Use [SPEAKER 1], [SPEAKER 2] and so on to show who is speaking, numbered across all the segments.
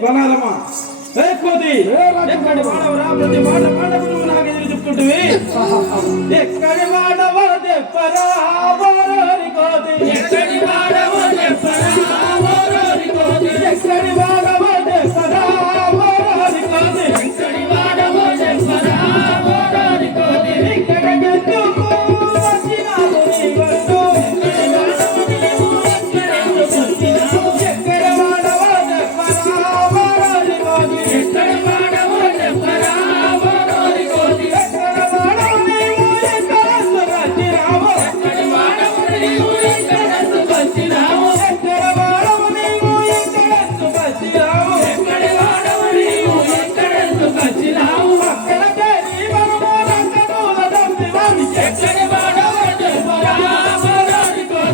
[SPEAKER 1] కొనాలమ్మా. లేకపోతే ఎక్కడి వాడవరా ప్రతి మాట? మాటకు నాకు ఎదురు చెప్తుంటే ఎక్కడి వాడవ? చెప్పరా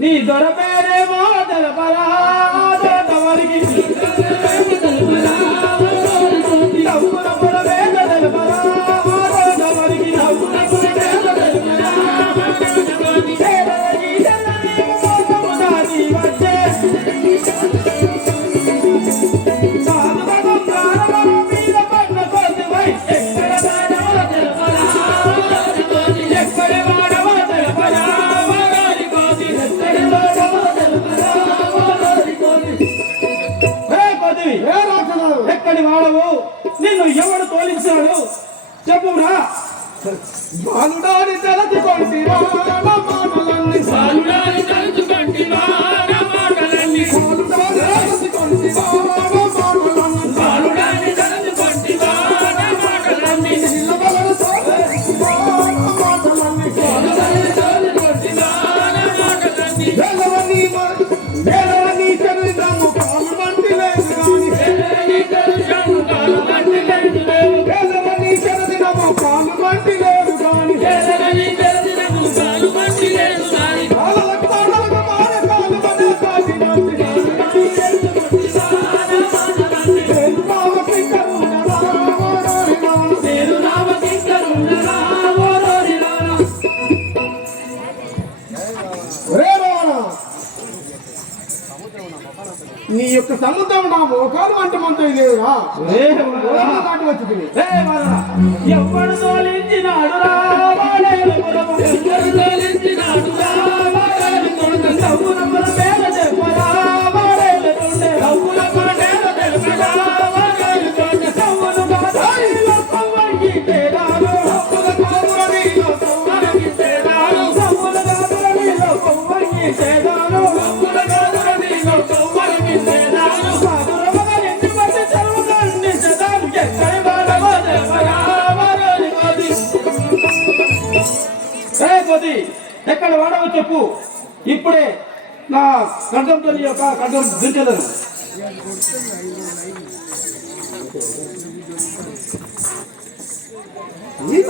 [SPEAKER 1] నీ దొరపేరేమో తెలపరా తవరికి తెలియని వాడవు. నిన్ను ఎవడు తోలించాడు? చెప్పురా.
[SPEAKER 2] బాలుడాని
[SPEAKER 1] తెలతి కొంటిరా నీ
[SPEAKER 2] యొక్క సముద్రం నా మోకాలు అంటమంటే లేదురా
[SPEAKER 1] ఇదేరా ఎక్కడ వాడవ చెప్పు. ఇప్పుడే నా ఖడ్గంతో యొక్క
[SPEAKER 2] ఖడ్గం దుంకెదను ఈ